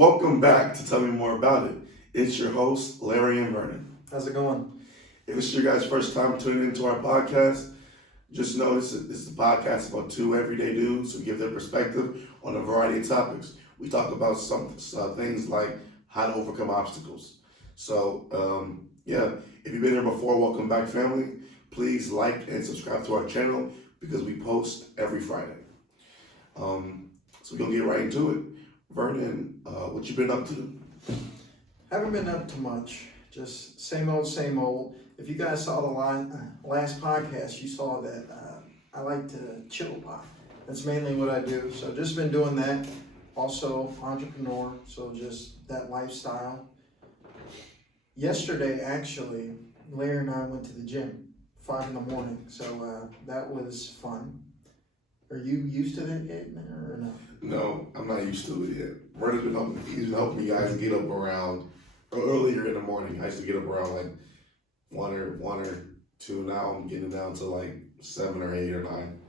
Welcome back to Tell Me More About It. It's your host, Larry and Vernon. How's it going? If it's your guys' first time tuning into our podcast, just know this is a podcast about two everyday dudes who give their perspective on a variety of topics. We talk about some things like how to overcome obstacles. So, if you've been here before, welcome back, family. Please like and subscribe to our channel because we post every Friday. So we're going to get right into it. Vernon, what you been up to? Haven't been up to much. Just same old, same old. If you guys saw the last podcast, you saw that I like to chill pot. That's mainly what I do. So just been doing that. Also entrepreneur, so just that lifestyle. Yesterday, actually, Larry and I went to the gym, 5 in the morning. So that was fun. Are you used to that yet, or no? No, I'm not used to it yet. Vernon's been helping. He's been helping me guys get up around earlier in the morning. I used to get up around like one or two. Now I'm getting down to like 7 or 8 or 9.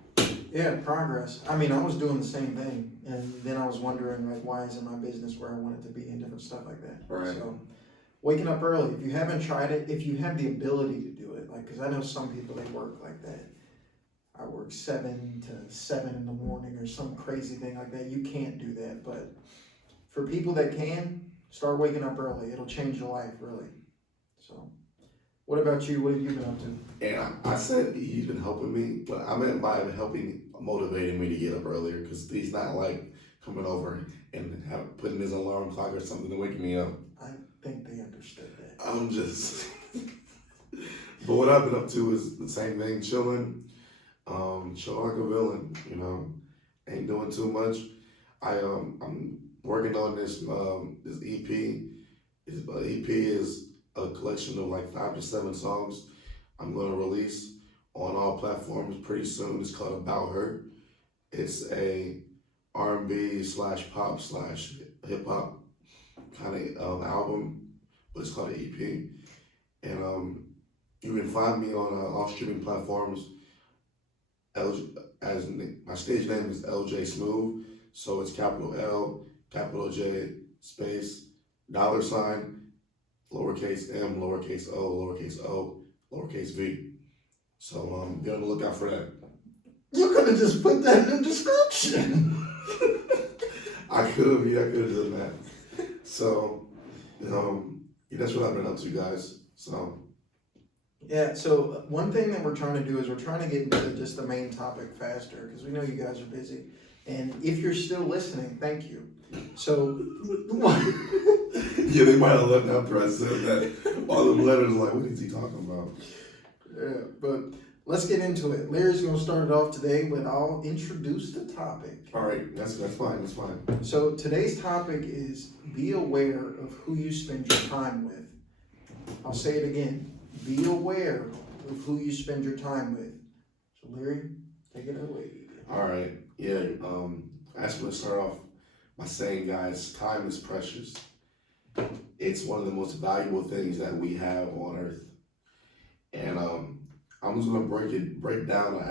Yeah, progress. I mean, I was doing the same thing, and then I was wondering like, why isn't my business where I want it to be, and different stuff like that. Right. So, waking up early. If you haven't tried it, if you have the ability to do it, like, because I know some people they work like that. I work 7 to 7 in the morning or some crazy thing like that. You can't do that, but for people that can, start waking up early. It'll change your life, really. So, what about you? What have you been up to? And I said he's been helping me, but I meant by motivating me to get up earlier because he's not like coming over and putting his alarm clock or something to wake me up. I think they understood that. I'm just. But what I've been up to is the same thing, chilling. Chill like a villain, ain't doing too much. I'm working on this EP. This EP is a collection of like 5 to 7 songs I'm going to release on all platforms pretty soon. It's called About Her. It's a R&B / pop / hip hop kind of album, but it's called an EP. And you can find me on all streaming platforms. As my stage name is LJ Smooth, so it's capital L, capital J, space, $, lowercase m, lowercase o, lowercase v. So be on the lookout for that. You could have just put that in the description. I could have done that. So, that's what I've been up to, guys. So. Yeah, so one thing that we're trying to do is we're trying to get into just the main topic faster because we know you guys are busy. And if you're still listening, thank you. So, yeah, they might have left after I said that. All the letters like, what is he talking about? Yeah, but let's get into it. Larry's going to start it off today, but I'll introduce the topic. All right, that's fine, that's fine. So today's topic is be aware of who you spend your time with. I'll say it again. Be aware of who you spend your time with. So Larry, take it away. All right, yeah. I just want to start off by saying, guys, time is precious. It's one of the most valuable things that we have on earth. And I'm just gonna break down an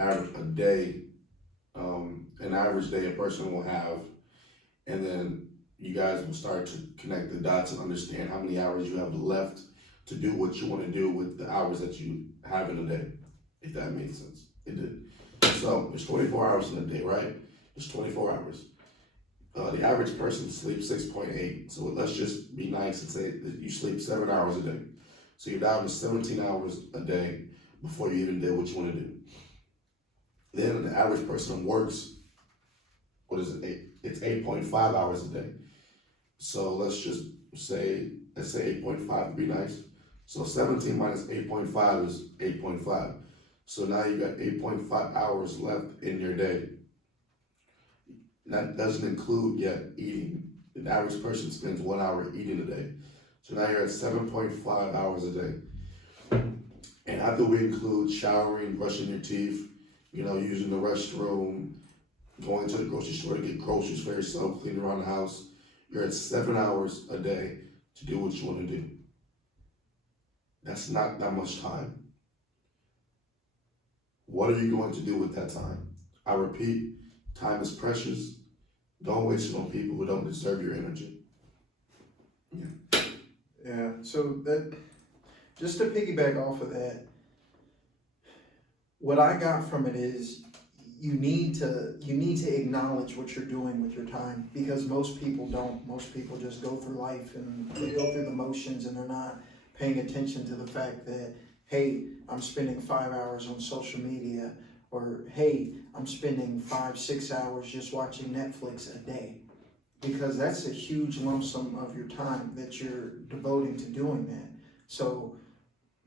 average day a person will have, and then you guys will start to connect the dots and understand how many hours you have left to do what you want to do with the hours that you have in a day, if that makes sense. It did. So there's 24 hours in a day, right? There's 24 hours. The average person sleeps 6.8. So let's just be nice and say that you sleep 7 hours a day. So you're down to 17 hours a day before you even did what you want to do. Then the average person works, it's 8.5 hours a day. So let's say 8.5 to be nice. So 17 minus 8.5 is 8.5. So now you got 8.5 hours left in your day. That doesn't include yet eating. The average person spends 1 hour eating a day. So now you're at 7.5 hours a day. And after we include showering, brushing your teeth, using the restroom, going to the grocery store to get groceries for yourself, cleaning around the house, you're at 7 hours a day to do what you want to do. That's not that much time. What are you going to do with that time? I repeat, time is precious. Don't waste it on people who don't deserve your energy. Yeah, so that, just to piggyback off of that, what I got from it is you need to acknowledge what you're doing with your time, because most people don't. Most people just go through life and they go through the motions, and they're not paying attention to the fact that, hey, I'm spending 5 hours on social media, or hey, I'm spending 5-6 hours just watching Netflix a day, because that's a huge lump sum of your time that you're devoting to doing that. So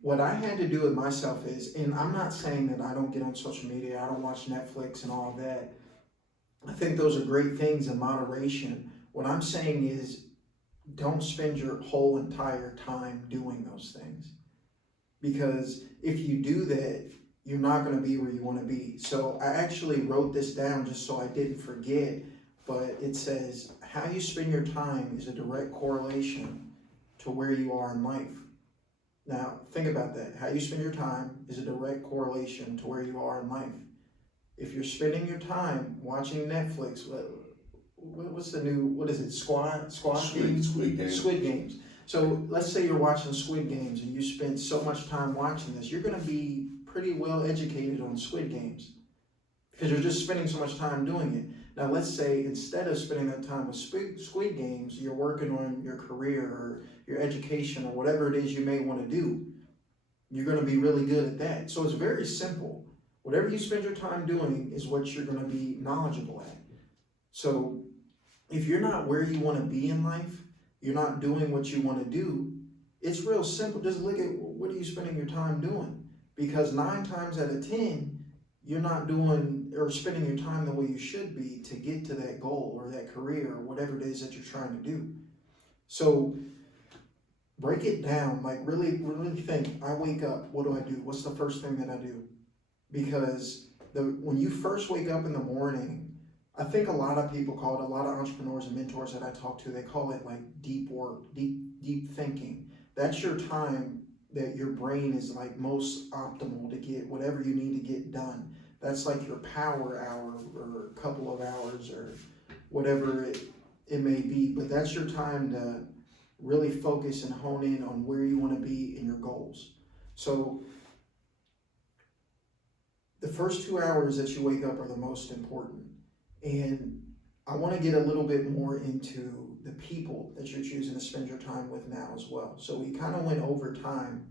what I had to do with myself is, and I'm not saying that I don't get on social media, I don't watch Netflix and all of that. I think those are great things in moderation. What I'm saying is, don't spend your whole entire time doing those things. Because if you do that, you're not going to be where you want to be. So I actually wrote this down just so I didn't forget, but it says, how you spend your time is a direct correlation to where you are in life. Now, think about that. How you spend your time is a direct correlation to where you are in life. If you're spending your time watching Netflix, what's the new, what is it, Squid Games? Squid Games. Squid Games. So let's say you're watching Squid Games and you spend so much time watching this, you're going to be pretty well educated on Squid Games because you're just spending so much time doing it. Now, let's say instead of spending that time with Squid Games, you're working on your career or your education or whatever it is you may want to do. You're going to be really good at that. So it's very simple. Whatever you spend your time doing is what you're going to be knowledgeable at. So if you're not where you want to be in life, you're not doing what you want to do, it's real simple. Just look at what are you spending your time doing? Because 9 times out of 10, you're not doing or spending your time the way you should be to get to that goal or that career or whatever it is that you're trying to do. So break it down, like really think, I wake up, what do I do? What's the first thing that I do? Because when you first wake up in the morning, I think a lot of people call it, a lot of entrepreneurs and mentors that I talk to, they call it like deep work, deep thinking. That's your time that your brain is like most optimal to get whatever you need to get done. That's like your power hour or a couple of hours or whatever it may be. But that's your time to really focus and hone in on where you want to be in your goals. So the first 2 hours that you wake up are the most important. And I want to get a little bit more into the people that you're choosing to spend your time with now as well. So we kind of went over time,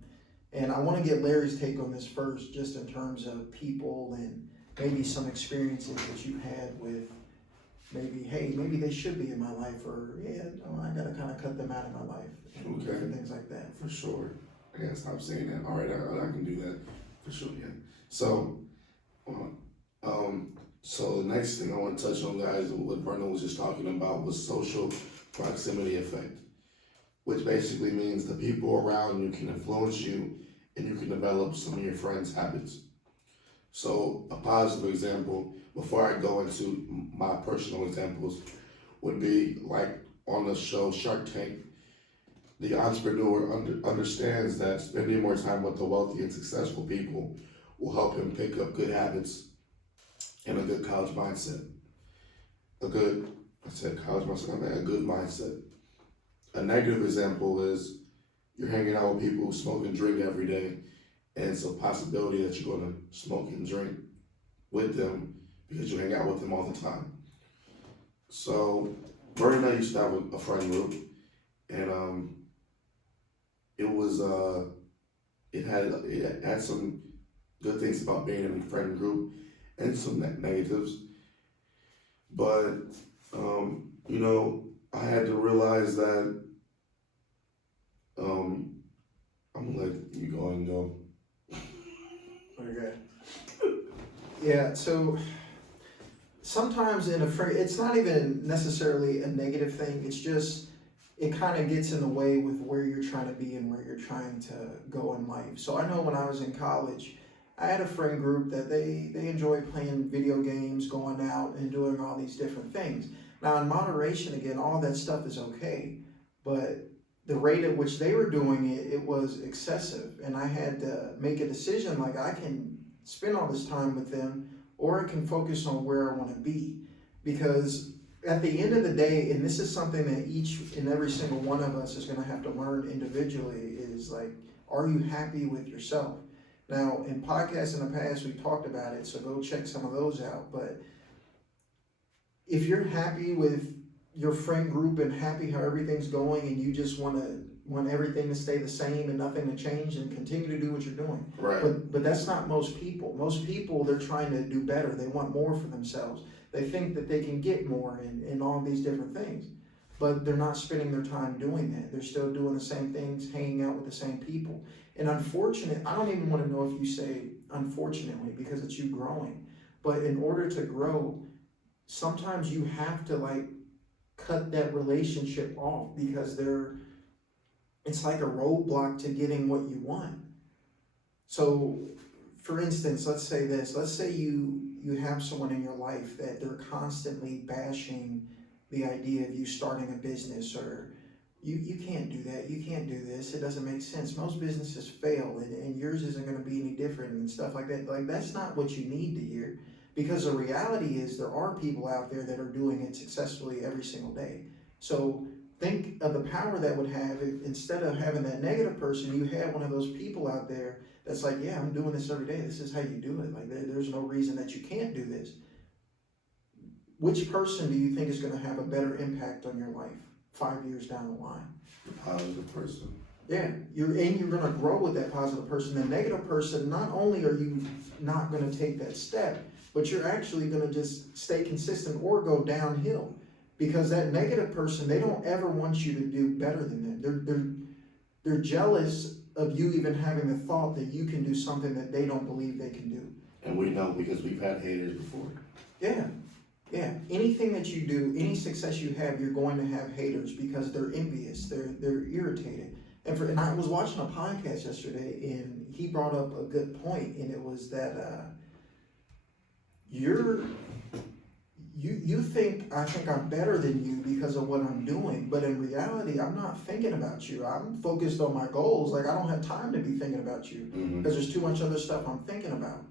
and I want to get Larry's take on this first, just in terms of people and maybe some experiences that you've had with maybe, hey, maybe they should be in my life, or yeah, no, I got to kind of cut them out of my life, and different things like that. For sure. I gotta stop saying that. All right, I can do that for sure. Yeah. So, so the next thing I want to touch on, guys, what Vernon was just talking about was social proximity effect, which basically means the people around you can influence you and you can develop some of your friends' habits. So a positive example, before I go into my personal examples, would be like on the show Shark Tank. The entrepreneur understands that spending more time with the wealthy and successful people will help him pick up good habits and a good college mindset. A good mindset. A negative example is you're hanging out with people who smoke and drink every day, and it's a possibility that you're going to smoke and drink with them because you hang out with them all the time. So, Vernon and I used to have a friend group, and it had some good things about being in a friend group and some negatives. But, I had to realize that, I'm gonna let you go and go. Okay. Yeah, so sometimes in a friend, it's not even necessarily a negative thing. It's just, it kind of gets in the way with where you're trying to be and where you're trying to go in life. So I know when I was in college, I had a friend group that they enjoyed playing video games, going out and doing all these different things. Now in moderation, again, all that stuff is okay, but the rate at which they were doing it, it was excessive. And I had to make a decision, like I can spend all this time with them, or I can focus on where I want to be. Because at the end of the day, and this is something that each and every single one of us is going to have to learn individually, is like, are you happy with yourself? Now, in podcasts in the past, we talked about it, so go check some of those out. But if you're happy with your friend group and happy how everything's going, and you just want everything to stay the same and nothing to change, and continue to do what you're doing. Right. But that's not most people. Most people, they're trying to do better. They want more for themselves. They think that they can get more and all these different things. But they're not spending their time doing that. They're still doing the same things, hanging out with the same people. And I don't even want to know if you say unfortunately, because it's you growing. But in order to grow, sometimes you have to like cut that relationship off, because it's like a roadblock to getting what you want. So, for instance, let's say you have someone in your life that they're constantly bashing the idea of you starting a business, or you can't do that, you can't do this, it doesn't make sense, most businesses fail, and yours isn't going to be any different, and stuff like that. Like, that's not what you need to hear, because the reality is there are people out there that are doing it successfully every single day. So think of the power that would have if, instead of having that negative person, you had one of those people out there that's like, yeah, I'm doing this every day, this is how you do it, like there's no reason that you can't do this. Which person do you think is going to have a better impact on your life 5 years down the line? The positive person. Yeah, you're going to grow with that positive person. The negative person, not only are you not going to take that step, but you're actually going to just stay consistent or go downhill, because that negative person, they don't ever want you to do better than them. They're jealous of you even having the thought that you can do something that they don't believe they can do. And we know, because we've had haters before. Yeah. Yeah, anything that you do, any success you have, you're going to have haters, because they're envious, they're irritated. And I was watching a podcast yesterday, and he brought up a good point, and it was that you think I think I'm better than you because of what I'm doing, but in reality, I'm not thinking about you. I'm focused on my goals. Like, I don't have time to be thinking about you, because there's too much other stuff I'm thinking about.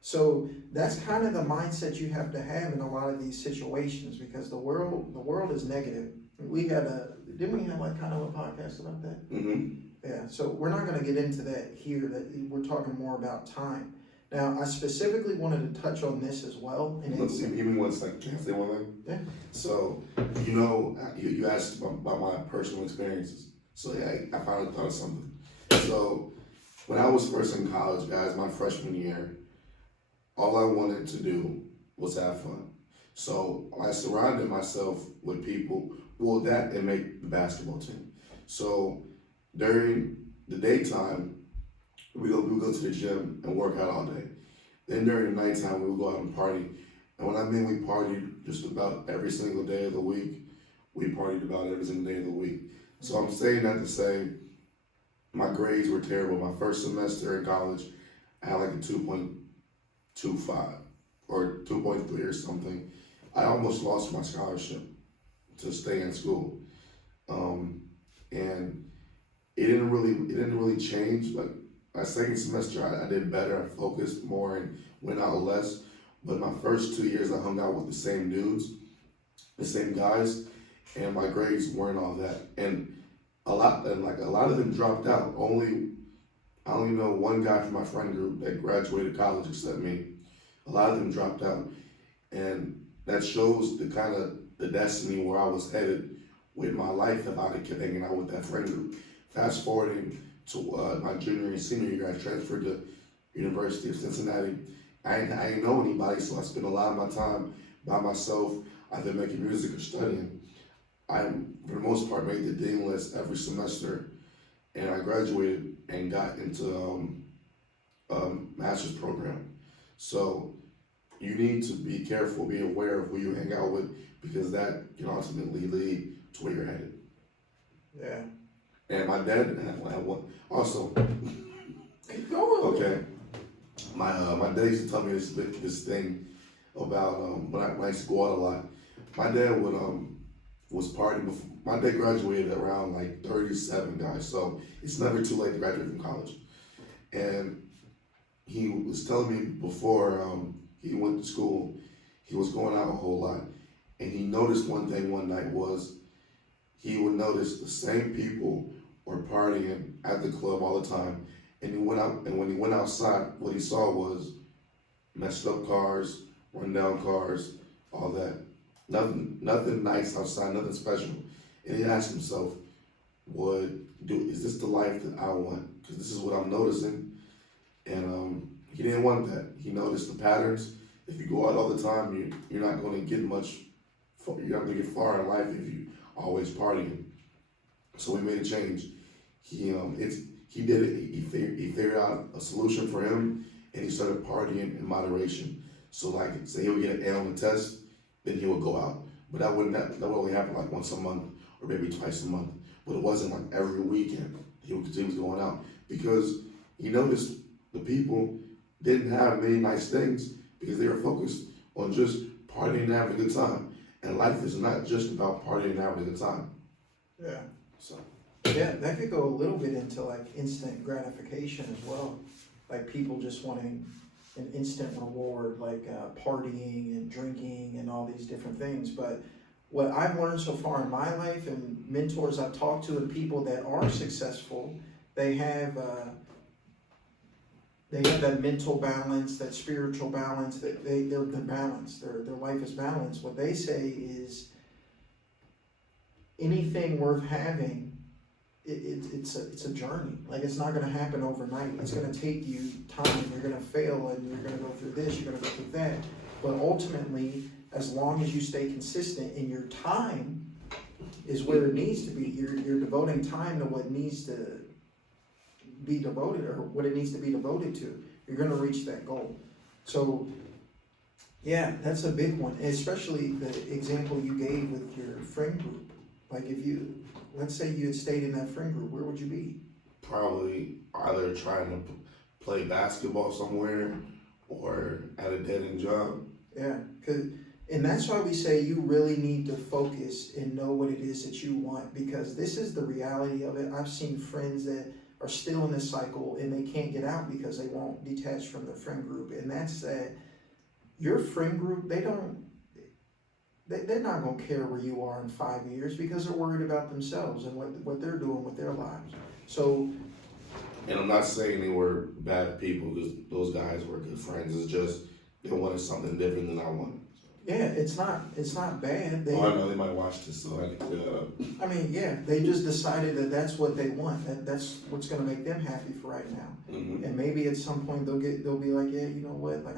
So that's kind of the mindset you have to have in a lot of these situations, because the world is negative. Didn't we have like kind of a podcast about that? Mm-hmm. Yeah, so we're not going to get into that here. That we're talking more about time. Now, I specifically wanted to touch on this as well. And Let's see, give me 1 second. Can I say one thing? Yeah. So, you asked about my personal experiences. So yeah, I finally thought of something. So, when I was first in college, guys, my freshman year, all I wanted to do was have fun. So I surrounded myself with people, that and make the basketball team. So during the daytime, we would go to the gym and work out all day. Then during the nighttime, we would go out and party. And when I mean we partied just about every single day of the week, we partied about every single day of the week. So I'm saying that to say my grades were terrible. My first semester in college, I had like a 2.25 or 2.3 or something. I almost lost my scholarship to stay in school. And it didn't really change. Like my second semester, I did better. I focused more and went out less. But my first 2 years, I hung out with the same dudes, the same guys, and my grades weren't all that. And a lot of them dropped out. I only know one guy from my friend group that graduated college except me. A lot of them dropped out, and that shows the destiny where I was headed with my life if I'd have kept hanging out with that friend group. Fast forwarding to my junior and senior year, I transferred to University of Cincinnati. I ain't know anybody, so I spent a lot of my time by myself, either making music or studying. I, for the most part, made the dean list every semester, and I graduated and got into master's program. So you need to be careful, be aware of who you hang out with, because that can ultimately lead to where you're headed. Yeah. And my dad also. Keep going. Okay. My dad used to tell me this thing about when I used to go out a lot. My dad was partying before. My dad graduated around like 37, guys. So it's never too late to graduate from college. And he was telling me before he went to school, he was going out a whole lot. And he noticed one thing one night was he would notice the same people were partying at the club all the time. And he went out, and when he went outside, what he saw was messed up cars, run down cars, all that. Nothing nice outside, nothing special. And he asked himself, is this the life that I want? Because this is what I'm noticing. And he didn't want that. He noticed the patterns. If you go out all the time, you're not going to get much. You're not going to get far in life if you always partying. So he made a change. He did it. He figured out a solution for him, and he started partying in moderation. So like, say he would get an A on the test, then he would go out. But that would only happen like once a month or maybe twice a month. But it wasn't like every weekend he was going out, because he noticed the people didn't have many nice things because they were focused on just partying and having a good time. And life is not just about partying and having a good time. Yeah. So. Yeah, that could go a little bit into like instant gratification as well. Like people just wanting an instant reward, like partying and drinking and all these different things. But what I've learned so far in my life, and mentors I've talked to, and people that are successful, they have that mental balance, that spiritual balance, that they're balanced. Their life is balanced. What they say is anything worth having, it's a journey. Like, it's not going to happen overnight. It's going to take you time. You're going to fail, and you're going to go through this, you're going to go through that. But ultimately, as long as you stay consistent in your time is where it needs to be. You're devoting time to what needs to be devoted, or what it needs to be devoted to. You're going to reach that goal. So yeah, that's a big one, especially the example you gave with your friend group. Like, if let's say you had stayed in that friend group, where would you be? Probably either trying to play basketball somewhere or at a dead-end job. Yeah, and that's why we say you really need to focus and know what it is that you want, because this is the reality of it. I've seen friends that are still in this cycle and they can't get out because they won't detach from their friend group. And that's that your friend group, they're not going to care where you are in 5 years, because they're worried about themselves and what they're doing with their lives. So, and I'm not saying they were bad people, because those guys were good friends. It's just they wanted something different than I wanted. yeah, it's not bad. I know they might watch this, so I can clear that up. I mean, yeah, they just decided that that's what they want. That's what's going to make them happy for right now. Mm-hmm. And maybe at some point they'll be like, yeah, you know what? Like,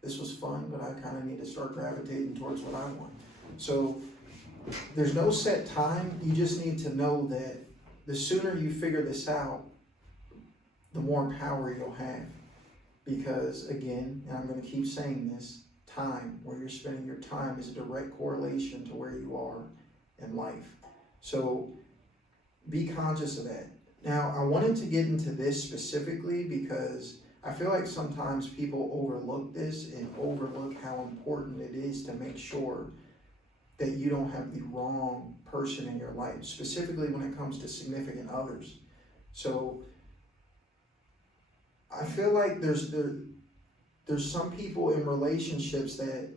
this was fun, but I kind of need to start gravitating towards what I want. So there's no set time. You just need to know that the sooner you figure this out, the more power you'll have. Because again, and I'm going to keep saying this, time, where you're spending your time, is a direct correlation to where you are in life. So be conscious of that. Now, I wanted to get into this specifically because I feel like sometimes people overlook this and overlook how important it is to make sure that you don't have the wrong person in your life, specifically when it comes to significant others. So I feel like there's some people in relationships that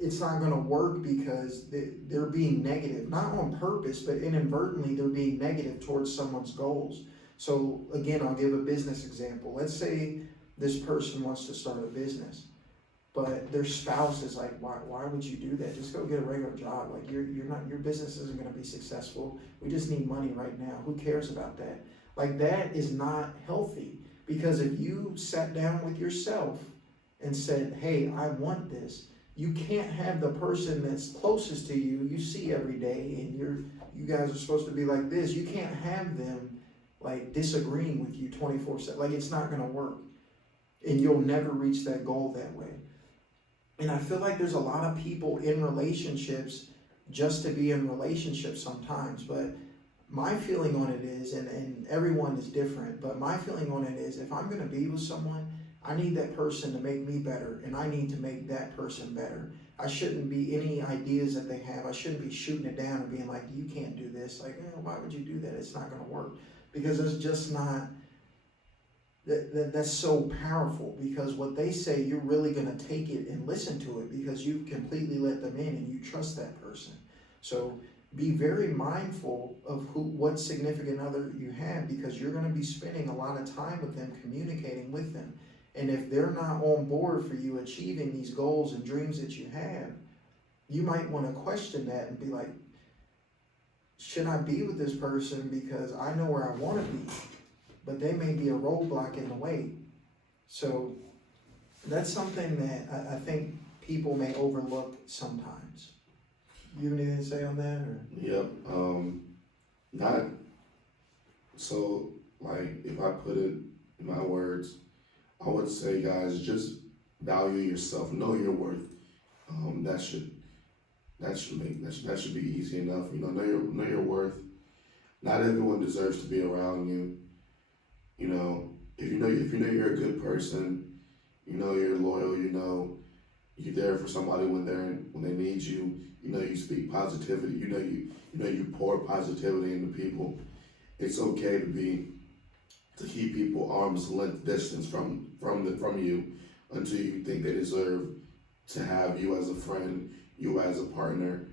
it's not going to work because they're being negative, not on purpose, but inadvertently they're being negative towards someone's goals. So again, I'll give a business example. Let's say this person wants to start a business, but their spouse is like, why would you do that? Just go get a regular job. Like, your business isn't going to be successful. We just need money right now. Who cares about that? Like, that is not healthy, because if you sat down with yourself and said, hey, I want this, you can't have the person that's closest to you see every day, and you guys are supposed to be like this. You can't have them like disagreeing with you 24/7. Like, it's not going to work, and you'll never reach that goal that way. And I feel like there's a lot of people in relationships just to be in relationships sometimes. But my feeling on it is, and everyone is different, but my feeling on it is, if I'm going to be with someone, I need that person to make me better, and I need to make that person better. I shouldn't be any ideas that they have. I shouldn't be shooting it down and being like, you can't do this. Like, why would you do that? It's not going to work. Because it's just not That's so powerful, because what they say, you're really going to take it and listen to it because you've completely let them in and you trust that person. So be very mindful of what significant other you have, because you're going to be spending a lot of time with them, communicating with them. And if they're not on board for you achieving these goals and dreams that you have, you might want to question that and be like, should I be with this person because I know where I want to be, but they may be a roadblock in the way. So that's something that I think people may overlook sometimes. You have anything to say on that? Or? Yep. Not so. Like, if I put it in my words, I would say, guys, just value yourself. Know your worth. That should be easy enough. You know your worth. Not everyone deserves to be around you. You know, if you know you're a good person, you know you're loyal. You know you're there for somebody when they need you. You know you speak positivity. You know you pour positivity into people. It's okay to keep people arm's length distance from you until you think they deserve to have you as a friend, you as a partner,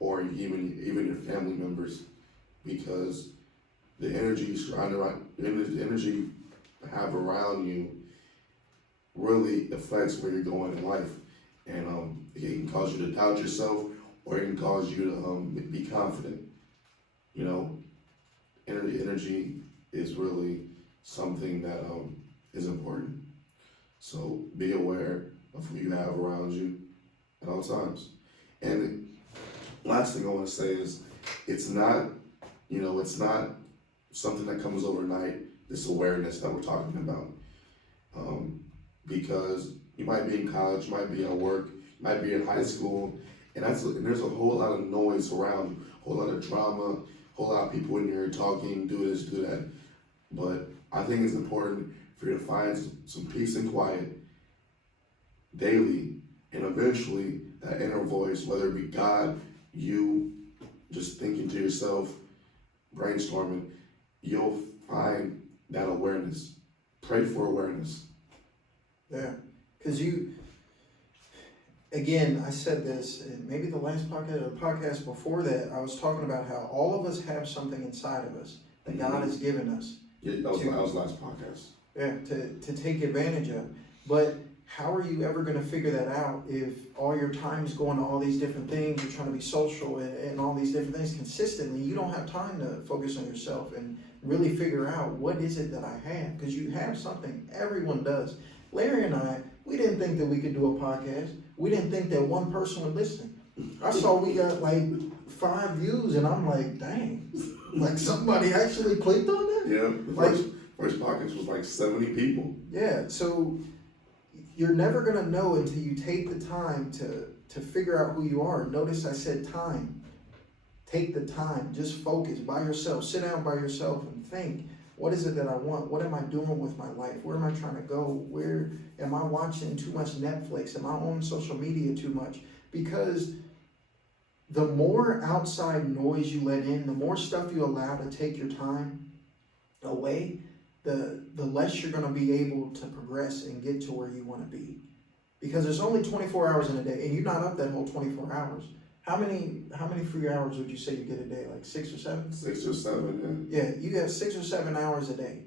or even your family members, because the energy the energy you have around you really affects where you're going in life, and it can cause you to doubt yourself, or it can cause you to be confident. You know, energy is really something that is important. So be aware of who you have around you at all times. And the last thing I want to say is, it's not something that comes overnight, this awareness that we're talking about. Because you might be in college, you might be at work, you might be in high school, and there's a whole lot of noise around you, a whole lot of drama, a whole lot of people in here talking, do this, do that. But I think it's important for you to find some peace and quiet daily, and eventually that inner voice, whether it be God, you just thinking to yourself, brainstorming, you'll find that awareness. Pray for awareness. Yeah, because again, I said this, and maybe the last podcast or podcast before that, I was talking about how all of us have something inside of us that God has given us. Yeah, that was last podcast. Yeah, to take advantage of. But how are you ever going to figure that out if all your time is going to all these different things, you're trying to be social and all these different things consistently? You don't have time to focus on yourself and really figure out, what is it that I have? Because you have something. Everyone does. Larry and I, we didn't think that we could do a podcast. We didn't think that one person would listen. I saw we got like 5 views, and I'm like, dang, like somebody actually clicked on that? Yeah, the first podcast was like 70 people. Yeah, so you're never going to know until you take the time to figure out who you are. Notice I said time. Take the time. Just focus by yourself. Sit down by yourself and think, what is it that I want? What am I doing with my life? Where am I trying to go? Where am I watching too much Netflix? Am I on social media too much? Because the more outside noise you let in, the more stuff you allow to take your time away, the less you're going to be able to progress and get to where you want to be. Because there's only 24 hours in a day, and you're not up that whole 24 hours. How many free hours would you say you get a day? Like 6 or 7? 6 or 7, yeah. Yeah, you got 6 or 7 hours a day.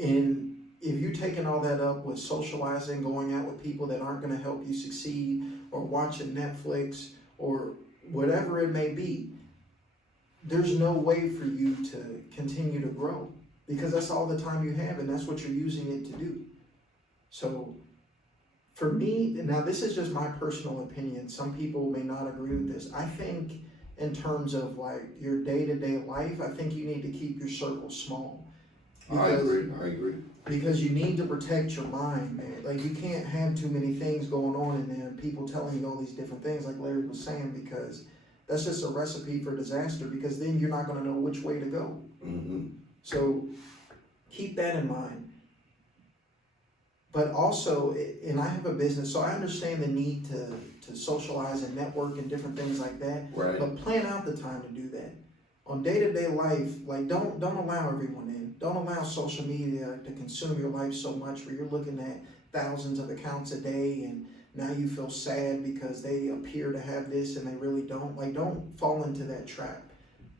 And if you're taking all that up with socializing, going out with people that aren't going to help you succeed, or watching Netflix, or whatever it may be, there's no way for you to continue to grow, because that's all the time you have, and that's what you're using it to do. So for me, now this is just my personal opinion, some people may not agree with this. I think in terms of like your day-to-day life, I think you need to keep your circle small. I agree. Because you need to protect your mind, man. Like, you can't have too many things going on in there and people telling you all these different things, like Larry was saying, because that's just a recipe for disaster, because then you're not going to know which way to go. Mm-hmm. So keep that in mind. But also, and I have a business, so I understand the need to socialize and network and different things like that. Right. But plan out the time to do that. on day-to-day life, like don't allow everyone in. Don't allow social media to consume your life so much where you're looking at thousands of accounts a day and now you feel sad because they appear to have this and they really don't. Like, don't fall into that trap,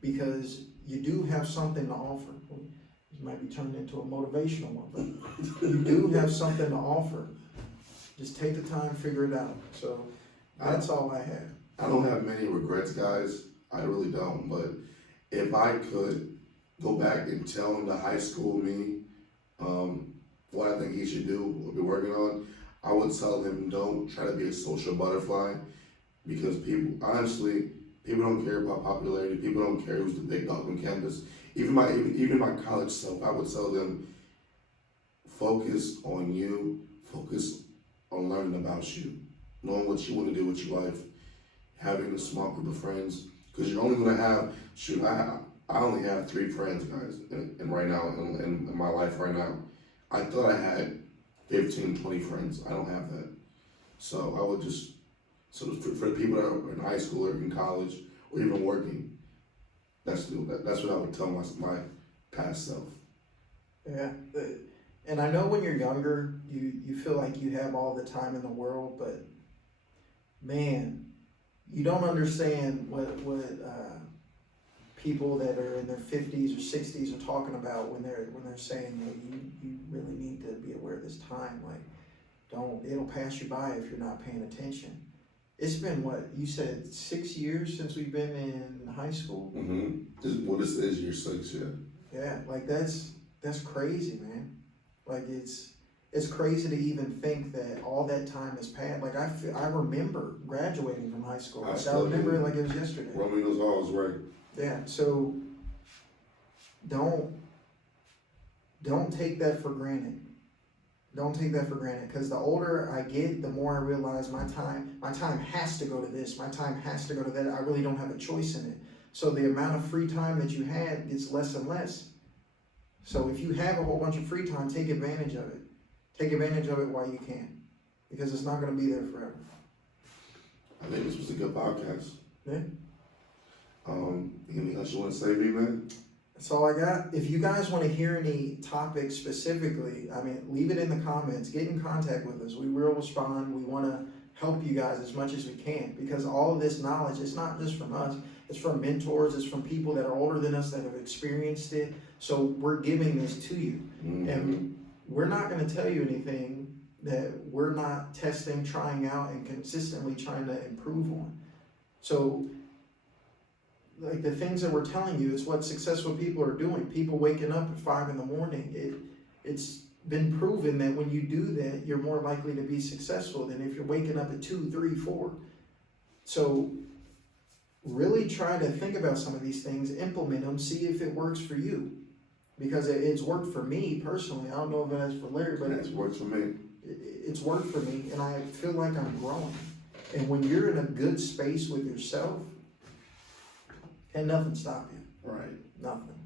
because you do have something to offer. This might be turned into a motivational one, but you do have something to offer. Just take the time, figure it out. So that's all I have. I don't have many regrets, guys. I really don't. But if I could go back and tell the high school me what I think he should do or be working on, I would tell him, don't try to be a social butterfly, because people don't care about popularity. People don't care who's the big dog on campus. Even my college self, I would tell them, focus on you, focus on learning about you, knowing what you want to do with your life, having a small group of friends, because you're only going to have, I only have 3 friends, guys, and right now, in my life right now. I thought I had 15, 20 friends. I don't have that. So I would just, for the people that are in high school or in college or even working, that's what I would tell my past self. Yeah, and I know when you're younger, you feel like you have all the time in the world, but man, you don't understand what people that are in their 50s or 60s are talking about when they're saying that you really need to be aware of this time. Like, it'll pass you by if you're not paying attention. It's been, what you said, 6 years since we've been in high school. This is year 6, yeah. Yeah, like that's crazy, man. Like it's crazy to even think that all that time has passed. Like I remember graduating from high school. Like, I remember it like it was yesterday. Roaming those halls, right? Yeah, so don't take that for granted. Don't take that for granted, because the older I get, the more I realize my time has to go to this, my time has to go to that. I really don't have a choice in it. So the amount of free time that you had gets less and less. So if you have a whole bunch of free time, take advantage of it. Take advantage of it while you can, because it's not going to be there forever. I think this was a good podcast. Yeah. Anything else you want to say, man? That's all I got. If you guys want to hear any topics specifically, I mean, leave it in the comments. Get in contact with us. We will respond. We want to help you guys as much as we can, because all of this knowledge, it's not just from us. It's from mentors. It's from people that are older than us that have experienced it. So we're giving this to you. And we're not going to tell you anything that we're not testing, trying out, and consistently trying to improve on. So, like, the things that we're telling you is what successful people are doing. People waking up at 5 a.m. It's been proven that when you do that, you're more likely to be successful than if you're waking up at 2, 3, 4. So really try to think about some of these things, implement them, see if it works for you. Because it's worked for me personally. I don't know if it has for Larry, but it's worked for me. It's worked for me, and I feel like I'm growing. And when you're in a good space with yourself, can nothing stop you. Right. Nothing.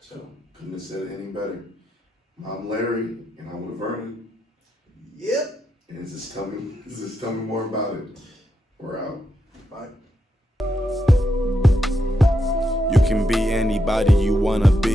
So couldn't have said it any better. I'm Larry, and I'm with Vernon. Yep. And tell me more about it. We're out. Bye. You can be anybody you wanna be.